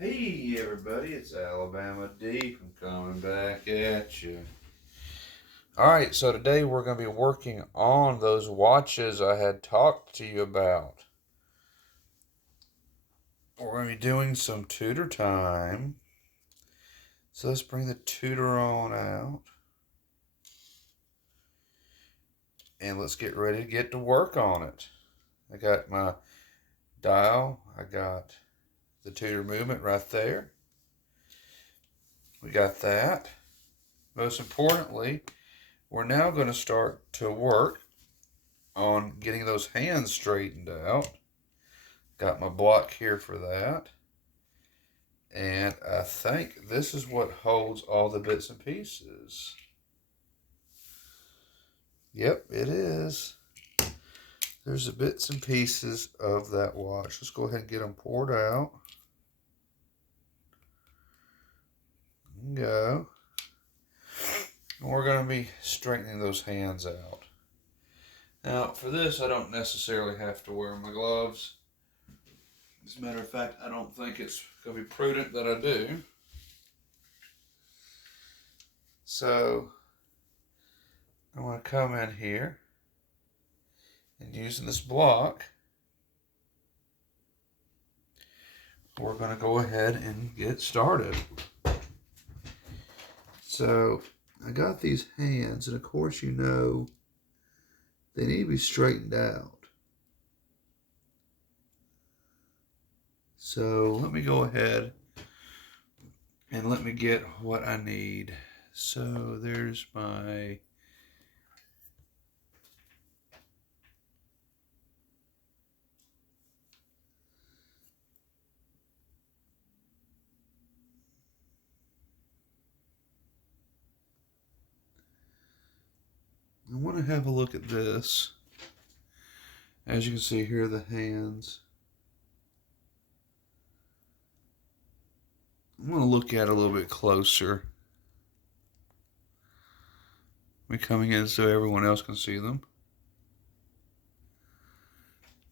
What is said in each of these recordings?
Hey everybody, it's Alabama Deep. I'm coming back at you. Alright, so today we're going to be working on those watches I had talked to you about. We're going to be doing some Tudor time. So let's bring the Tudor on out. And let's get ready to get to work on it. I got my dial. I got the Tudor movement right there. We got that. Most importantly, we're now going to start to work on getting those hands straightened out. Got my block here for that. And I think this is what holds all the bits and pieces. Yep, it is. There's the bits and pieces of that watch. Let's go ahead and get them poured out. There we go. And we're going to be straightening those hands out. Now, for this, I don't necessarily have to wear my gloves. As a matter of fact, I don't think it's going to be prudent that I do. So, I want to come in here and using this block, we're going to go ahead and get started. So, I got these hands, and of course you know they need to be straightened out. So let me go ahead and let me get what I need. So there's my I want to have a look at this. As you can see, here are the hands. I'm going to look at it a little bit closer. We're coming in so everyone else can see them.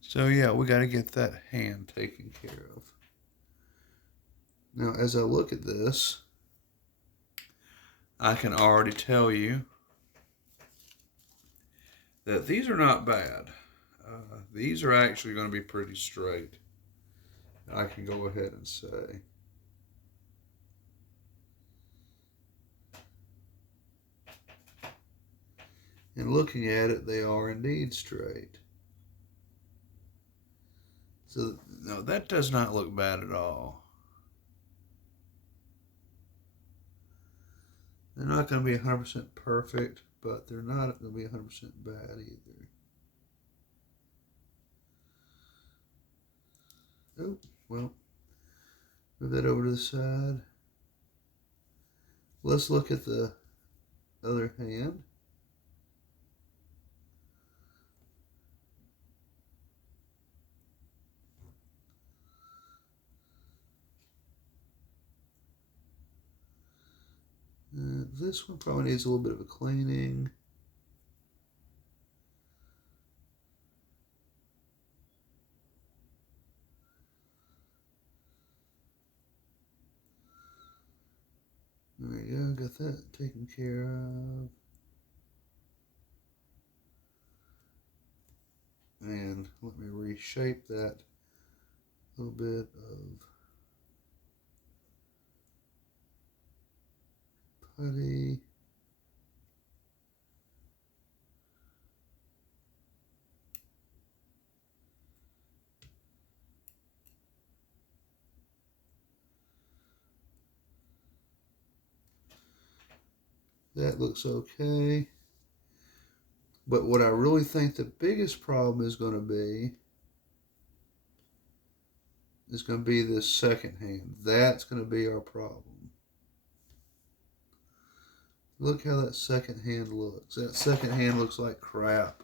So yeah, we got to get that hand taken care of. Now, as I look at this, I can already tell you that these are not bad. These are actually going to be pretty straight. I can go ahead and say. And looking at it, they are indeed straight. So, no, that does not look bad at all. They're not going to be 100% perfect, but they're not going to be 100% bad either. Oh, well, move that over to the side. Let's look at the other hand. This one probably needs a little bit of a cleaning. There we go, got that taken care of. And let me reshape that little bit of putty. That looks okay. But what I really think the biggest problem is going to be this second hand. That's going to be our problem. Look how that second hand looks. That second hand looks like crap.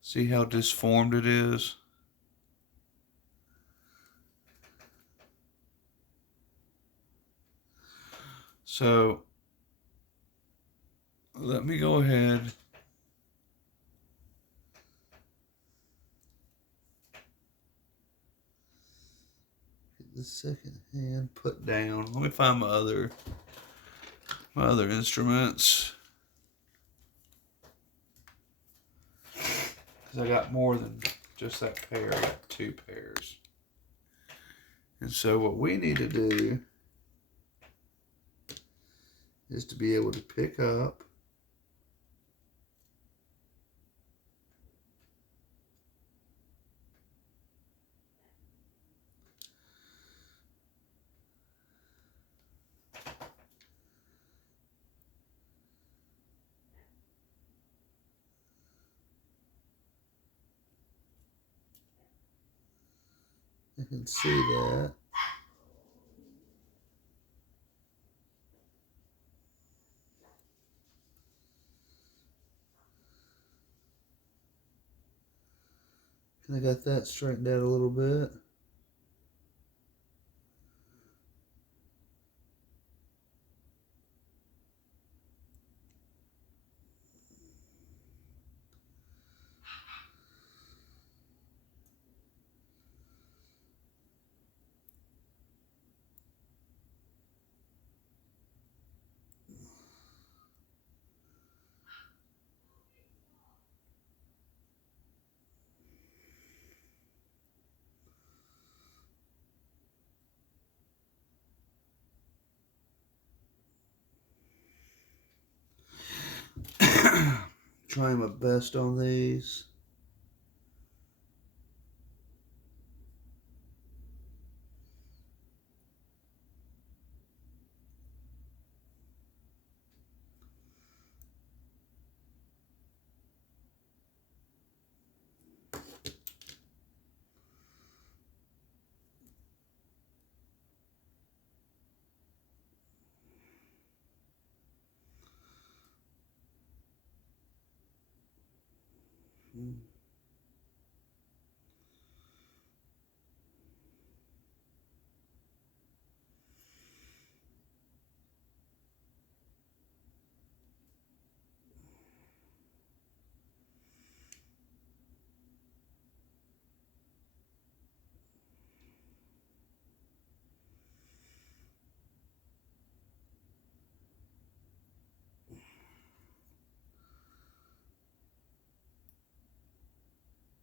See how disformed it is? So, let me go ahead the second hand put down. Let me find my other instruments. Because I got more than just that pair. I got 2 pairs. And so what we need to do is to be able to pick up I can see that. And I got that straightened out a little bit. Trying my best on these.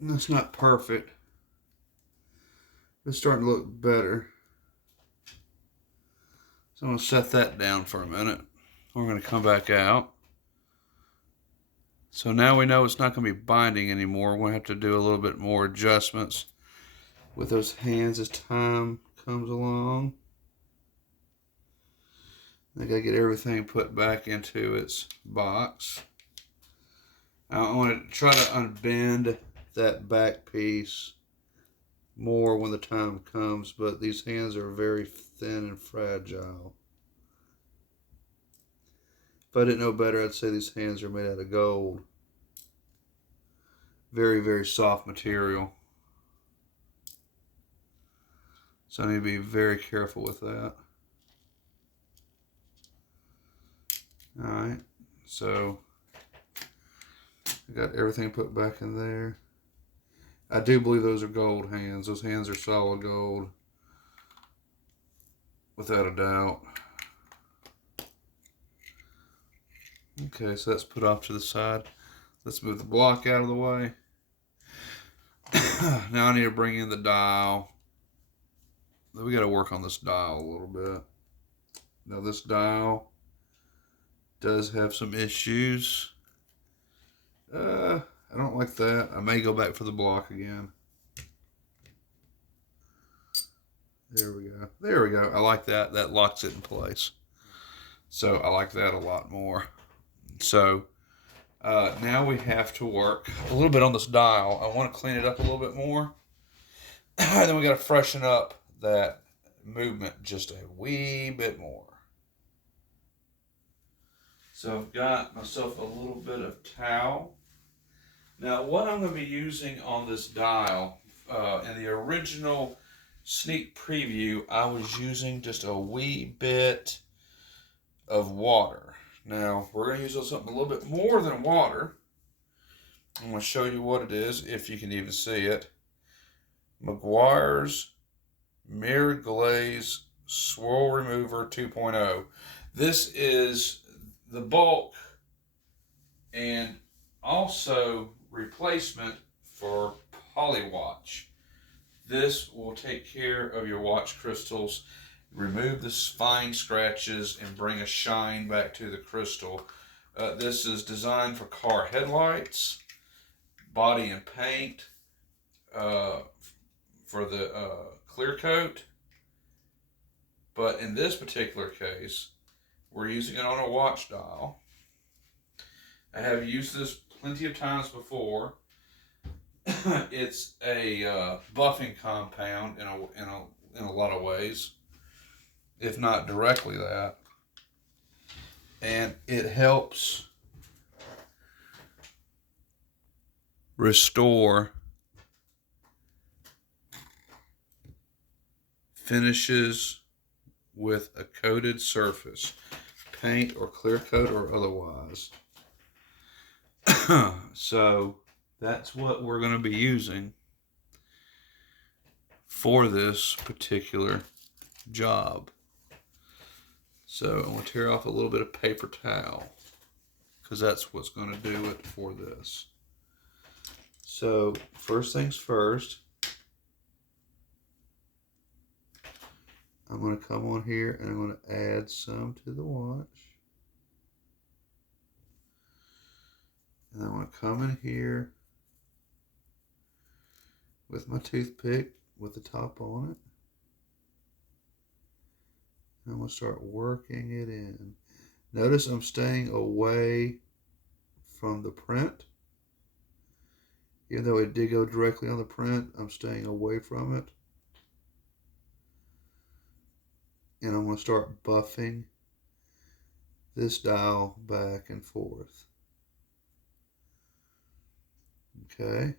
That's not perfect. It's starting to look better. So I'm going to set that down for a minute. We're going to come back out. So now we know it's not going to be binding anymore. We're going to have to do a little bit more adjustments with those hands as time comes along. I got to get everything put back into its box. I want to try to unbend that back piece more when the time comes, but these hands are very thin and fragile. If I didn't know better, I'd say these hands are made out of gold. Very, very soft material. So I need to be very careful with that. Alright, so I got everything put back in there. I do believe those are gold hands. Those hands are solid gold, without a doubt. Okay, so that's put off to the side. Let's move the block out of the way. Now I need to bring in the dial. We got to work on this dial a little bit. Now this dial does have some issues. I don't like that. I may go back for the block again. There we go. There we go. I like that. That locks it in place. So I like that a lot more. So now we have to work a little bit on this dial. I want to clean it up a little bit more. And then we got to freshen up that movement just a wee bit more. So I've got myself a little bit of towel. Now what I'm going to be using on this dial, in the original sneak preview, I was using just a wee bit of water. Now we're going to use something a little bit more than water. I'm going to show you what it is, if you can even see it. McGuire's Mirror Glaze Swirl Remover 2.0. This is the bulk and also replacement for Polywatch. This will take care of your watch crystals, remove the fine scratches, and bring a shine back to the crystal. This is designed for car headlights, body and paint, for the clear coat. But in this particular case, we're using it on a watch dial. I have used this plenty of times before. It's a buffing compound in a lot of ways, if not directly that. And it helps restore finishes with a coated surface, paint or clear coat or otherwise. So that's what we're going to be using for this particular job. So I'm going to tear off a little bit of paper towel because that's what's going to do it for this. So first things first, I'm going to come on here and I'm going to add some to the watch. And I'm going to come in here with my toothpick with the top on it. And I'm going to start working it in. Notice I'm staying away from the print. Even though it did go directly on the print, I'm staying away from it. And I'm going to start buffing this dial back and forth. Okay.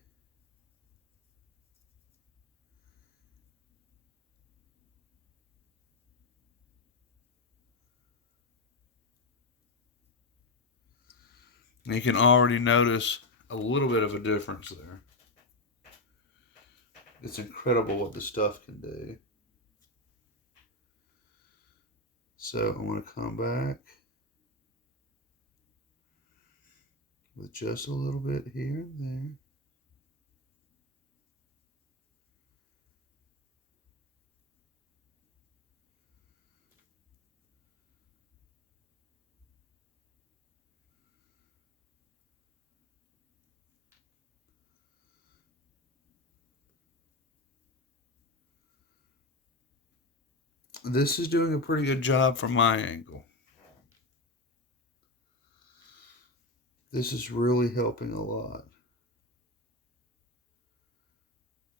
And you can already notice a little bit of a difference there. It's incredible what this stuff can do. So I'm going to come back with just a little bit here and there. This is doing a pretty good job from my angle. This is really helping a lot.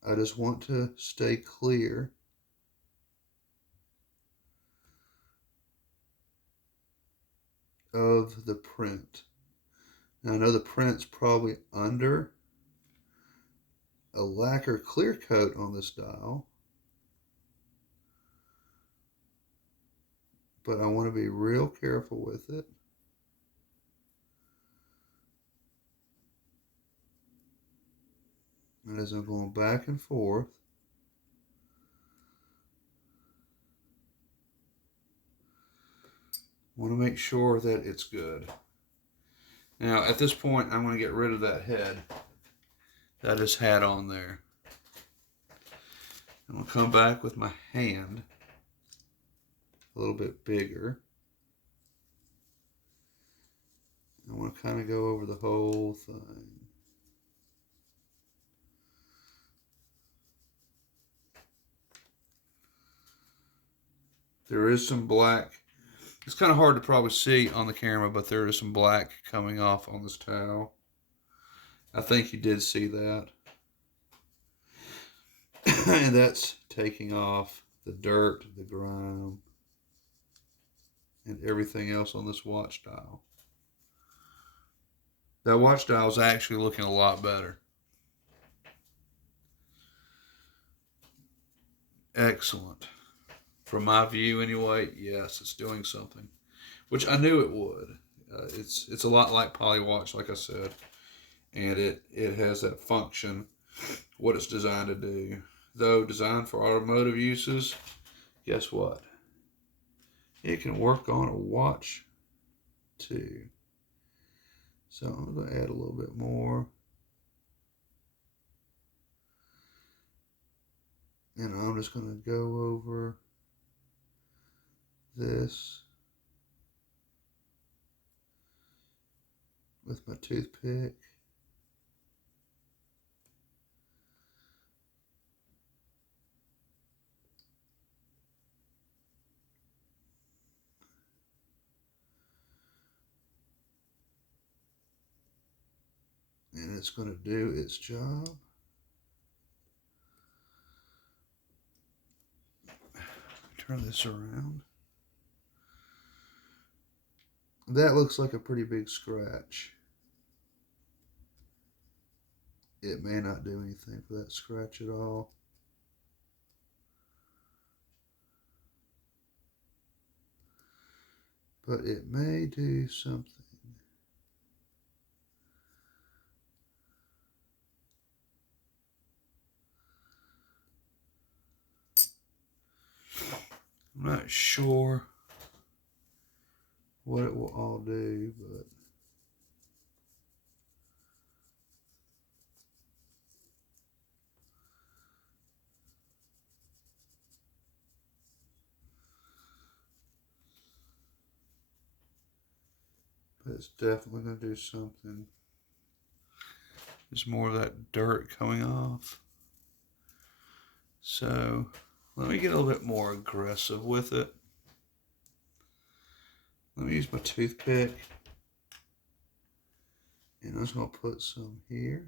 I just want to stay clear of the print. Now I know the print's probably under a lacquer clear coat on this dial, but I want to be real careful with it. And as I'm going back and forth, I want to make sure that it's good. Now at this point I'm going to get rid of that head that is had on there. I'm going to come back with my hand a little bit bigger. I want to kind of go over the whole thing. There is some black. It's kind of hard to probably see on the camera, but there is some black coming off on this towel. I think you did see that. And that's taking off the dirt, the grime, and everything else on this watch dial. That watch dial is actually looking a lot better. Excellent. From my view anyway, yes, it's doing something, which I knew it would. It's a lot like Polywatch, like I said, and it has that function, what it's designed to do. though designed for automotive uses, guess what? It can work on a watch too. So I'm going to add a little bit more. And I'm just going to go over this with my toothpick. And it's going to do its job. Turn this around. That looks like a pretty big scratch. It may not do anything for that scratch at all. But it may do something. I'm not sure what it will all do, but it's definitely going to do something. There's more of that dirt coming off. So let me get a little bit more aggressive with it. Let me use my toothpick. And I'm just going to put some here.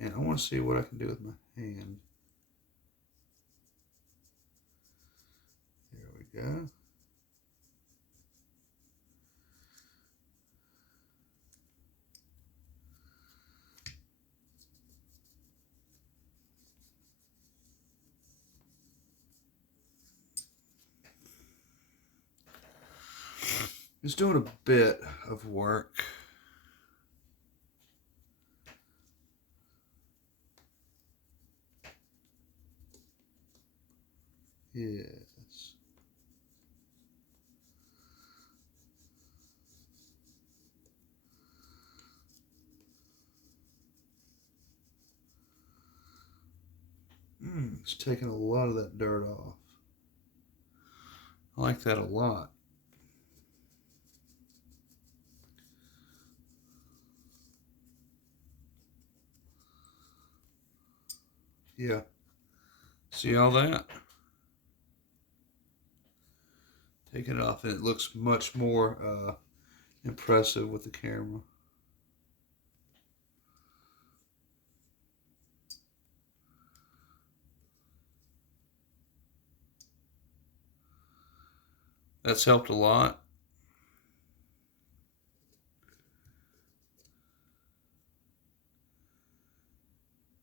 And I want to see what I can do with my hand. There we go. It's doing a bit of work. Yes. It's taking a lot of that dirt off. I like that a lot. Yeah. See all that? Take it off and it looks much more impressive with the camera. That's helped a lot.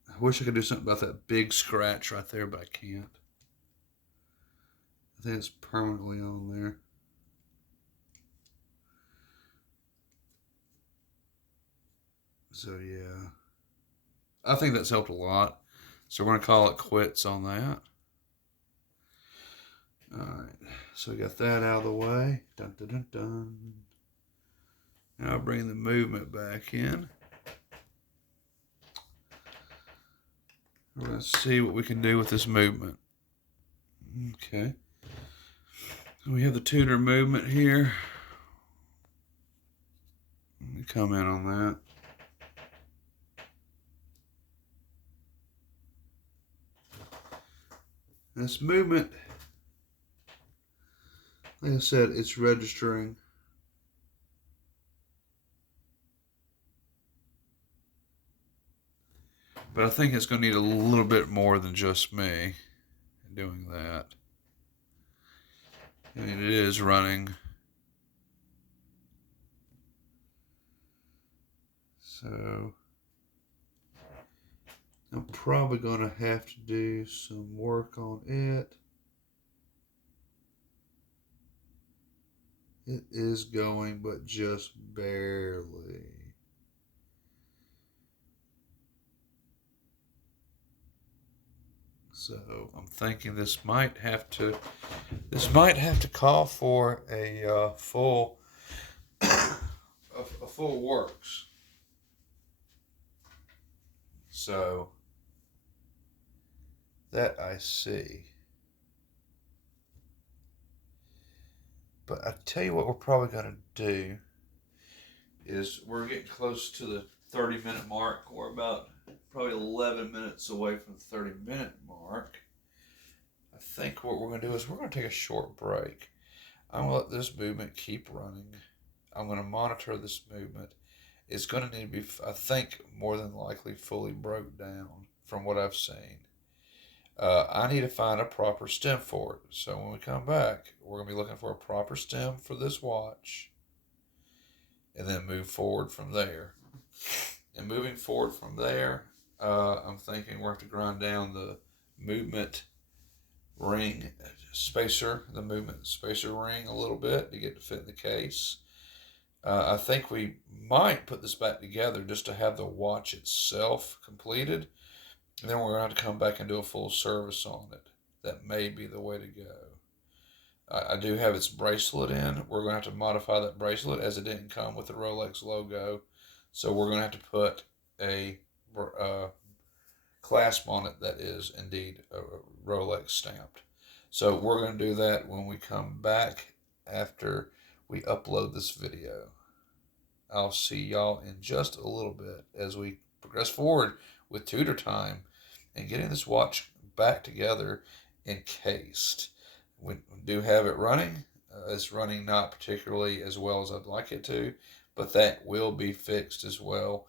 I wish I could do something about that big scratch right there, but I can't. I think it's permanently on there. So yeah, I think that's helped a lot. So we're gonna call it quits on that. All right, so we got that out of the way. Dun dun dun dun. Now bring the movement back in. We're gonna see what we can do with this movement. Okay. So we have the Tudor movement here. Let me comment on that. This movement, like I said, it's registering. But I think it's going to need a little bit more than just me doing that. I mean, it is running. So I'm probably going to have to do some work on it. It is going, but just barely. So I'm thinking this might have to call for a full a full works. So that I see. But I tell you what we're probably going to do is we're getting close to the 30-minute mark. We're about probably 11 minutes away from the 30-minute mark. I think what we're going to do is we're going to take a short break. I'm going to let this movement keep running. I'm going to monitor this movement. It's going to need to be, I think, more than likely fully broke down from what I've seen. I need to find a proper stem for it. So when we come back, we're going to be looking for a proper stem for this watch and then move forward from there. And moving forward from there, I'm thinking we're going to have to grind down the movement ring spacer, the movement spacer ring a little bit to get to fit in the case. I think we might put this back together just to have the watch itself completed. And then we're going to have to come back and do a full service on it. That may be the way to go. I do have its bracelet in. We're going to have to modify that bracelet as it didn't come with the Rolex logo. So we're going to have to put a clasp on it that is indeed a Rolex stamped. So we're going to do that when we come back after we upload this video. I'll see y'all in just a little bit as we progress forward with Tudor time and getting this watch back together encased. We do have it running. It's running not particularly as well as I'd like it to, but that will be fixed as well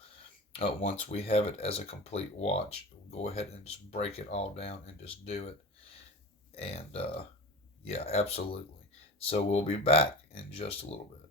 once we have it as a complete watch. We'll go ahead and just break it all down and just do it. And yeah, absolutely. So we'll be back in just a little bit.